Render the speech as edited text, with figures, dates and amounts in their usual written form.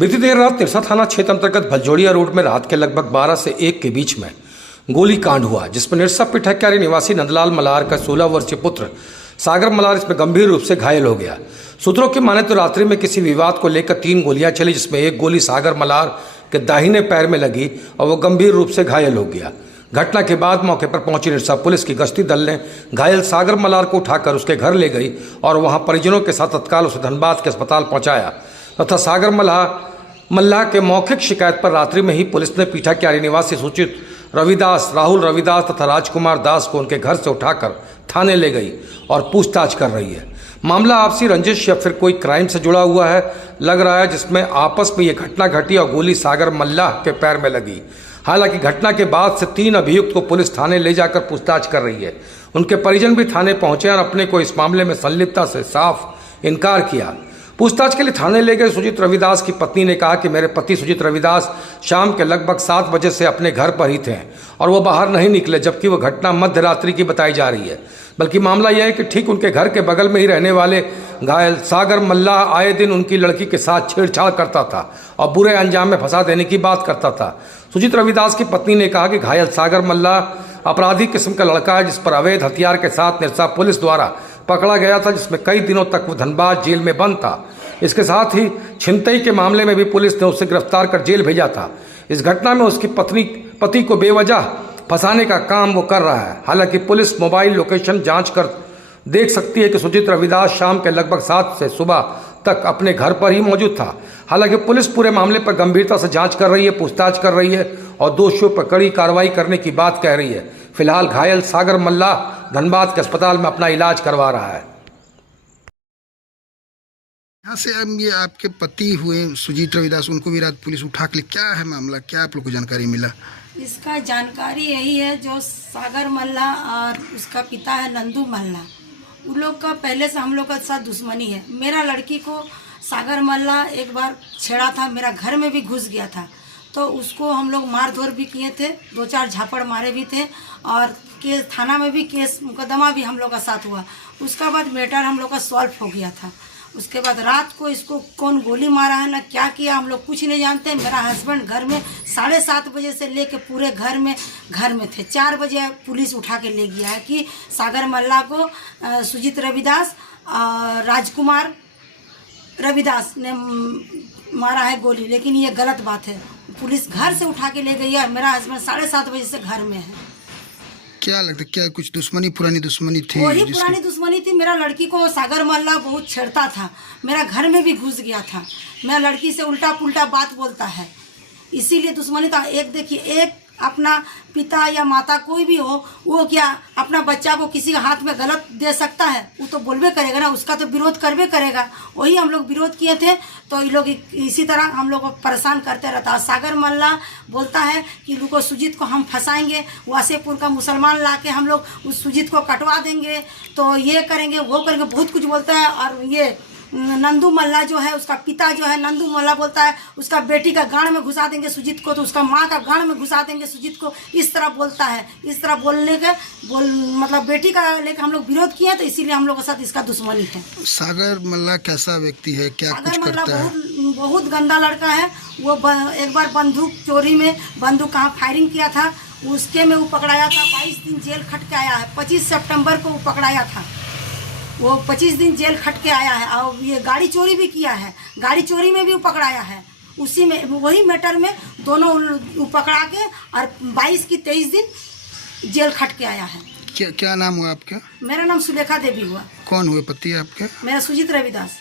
बीती देर रात तिरसा थाना क्षेत्र अंतर्गत भलजोड़िया रोड में रात के लगभग 12 से 1 के बीच में गोली कांड हुआ, जिसमें निरसा पिठक्यारी निवासी नंदलाल मल्हार का 16 वर्षीय पुत्र सागर मल्हार इसमें गंभीर रूप से घायल हो गया। सूत्रों की माने तो रात्रि में किसी विवाद को लेकर 3 गोलियां चली, जिसमें एक गोली सागर मल्हार के दाहिने पैर में लगी और वो गंभीर रूप से घायल हो गया। घटना के बाद मौके पर पहुंची निरसा पुलिस की गश्ती दल ने घायल सागर मल्हार को उठाकर उसके घर ले गई और वहां परिजनों के साथ तत्काल उसे धनबाद के अस्पताल पहुंचाया तथा सागर मल्हार के मौखिक शिकायत पर रात्रि में ही पुलिस ने पिठक्यारी निवासी सूचित रविदास, राहुल रविदास तथा राजकुमार दास को उनके घर से उठाकर थाने ले गई और पूछताछ कर रही है। मामला आपसी रंजिश या फिर कोई क्राइम से जुड़ा हुआ है लग रहा है, जिसमें आपस में ये घटना घटी और गोली सागर मल्हार के पैर में लगी। हालांकि घटना के बाद से 3 अभियुक्त को पुलिस थाने ले जाकर पूछताछ कर रही है। उनके परिजन भी थाने पहुंचे और अपने को इस मामले में संलिप्तता से साफ इनकार किया। पूछताछ के लिए थाने ले गए सुजीत रविदास की पत्नी ने कहा कि मेरे पति सुजीत रविदास शाम के लगभग 7 बजे से अपने घर पर ही थे और वो बाहर नहीं निकले, जबकि वो घटना मध्य रात्रि की बताई जा रही है। बल्कि मामला यह है कि ठीक उनके घर के बगल में ही रहने वाले घायल सागर मल्हार आए दिन उनकी लड़की के साथ छेड़छाड़ करता था और बुरे अंजाम में फंसा देने की बात करता था। सुजीत रविदास की पत्नी ने कहा कि घायल सागर मल्हार अपराधी किस्म का लड़का है, जिस पर अवैध हथियार के साथ निरसा पुलिस द्वारा पकड़ा गया था, जिसमें कई दिनों तक वो धनबाद जेल में बंद था। इसके साथ ही छिनतई के मामले में भी पुलिस ने उसे गिरफ्तार कर जेल भेजा था। इस घटना में उसकी पति को बेवजह फंसाने का काम वो कर रहा है। हालांकि पुलिस मोबाइल लोकेशन जांच कर देख सकती है कि सुजीत रविदास शाम के लगभग 7 से सुबह तक अपने घर पर ही मौजूद था। हालांकि पुलिस पूरे मामले पर गंभीरता से जांच कर रही है, पूछताछ कर रही है और दोषियों पर कड़ी कार्रवाई करने की बात कह रही है। फिलहाल घायल सागर मल्हार धनबाद के अस्पताल में अपना इलाज करवा रहा है। यहाँ से अब ये आपके पति हुए सुजीत रविदास, उनको भी रात पुलिस उठा के, क्या है मामला, क्या आप लोग को जानकारी मिला? इसका जानकारी यही है, जो सागर मल्हार और उसका पिता है नंदू मल्हार, उन लोग का पहले से हम लोग का साथ दुश्मनी है। मेरा लड़की को सागर मल्हार एक बार छेड़ा था, मेरा घर में भी घुस गया था, तो उसको हम लोग मार धोर भी किए थे, 2-4 झापड़ मारे भी थे और केस थाना में भी केस मुकदमा भी हम लोग का साथ हुआ। उसका बाद मैटर हम लोग का सॉल्व हो गया था। उसके बाद रात को इसको कौन गोली मारा है ना क्या किया हम लोग कुछ नहीं जानते। मेरा हस्बैंड घर में 7:30 बजे से लेके पूरे घर में थे। 4 बजे पुलिस उठा के ले गया है कि सागर मल्हार को सुजीत रविदास और राजकुमार रविदास ने मारा है गोली, लेकिन ये गलत बात है। पुलिस घर से उठा के ले गई है और मेरा हस्बैंड 7:30 बजे से घर में है। क्या लगता है, क्या कुछ दुश्मनी, पुरानी दुश्मनी थी? वही पुरानी दुश्मनी थी। मेरा लड़की को सागर मल्हार बहुत छेड़ता था, मेरा घर में भी घुस गया था, मेरा लड़की से उल्टा पुल्टा बात बोलता है, इसीलिए दुश्मनी था। एक देखिए, एक अपना पिता या माता कोई भी हो, वो क्या अपना बच्चा को किसी के हाथ में गलत दे सकता है? वो तो बोलबे करेगा ना, उसका तो विरोध करबे करेगा। वही हम लोग विरोध किए थे, तो ये लोग इसी तरह हम लोग को परेशान करते रहता है। सागर मल्हार बोलता है कि रुको, सुजीत को हम फंसाएंगे, वासेपुर का मुसलमान ला के हम लोग उस सुजीत को कटवा देंगे, तो ये करेंगे वो करेंगे, बहुत कुछ बोलता है। और ये नंदू मल्हार जो है, उसका पिता जो है नंदू मल्हार बोलता है उसका बेटी का गांड में घुसा देंगे सुजीत को, तो उसका माँ का गांड में घुसा देंगे सुजीत को, इस तरह बोलता है। इस तरह बोलने के मतलब बेटी का लेकर हम लोग विरोध किए, तो इसीलिए हम लोग के साथ इसका दुश्मनी है। सागर मल्हार कैसा व्यक्ति है, क्या कुछ करता है? बहुत गंदा लड़का है। वो एक बार बंदूक चोरी में बंदूक कहाँ फायरिंग किया था, उसके में वो पकड़ाया था। 22 दिन जेल खट के आया है। 25 सितंबर को वो पकड़ाया था, वो 25 दिन जेल खट के आया है। और ये गाड़ी चोरी भी किया है, गाड़ी चोरी में भी वो पकड़ाया है। उसी में वही मैटर में दोनों पकड़ा के और 22 की 23 दिन जेल खट के आया है। क्या नाम हुआ आपका? मेरा नाम सुलेखा देवी हुआ। कौन हुए पति आपके? मेरा सुजीत रविदास।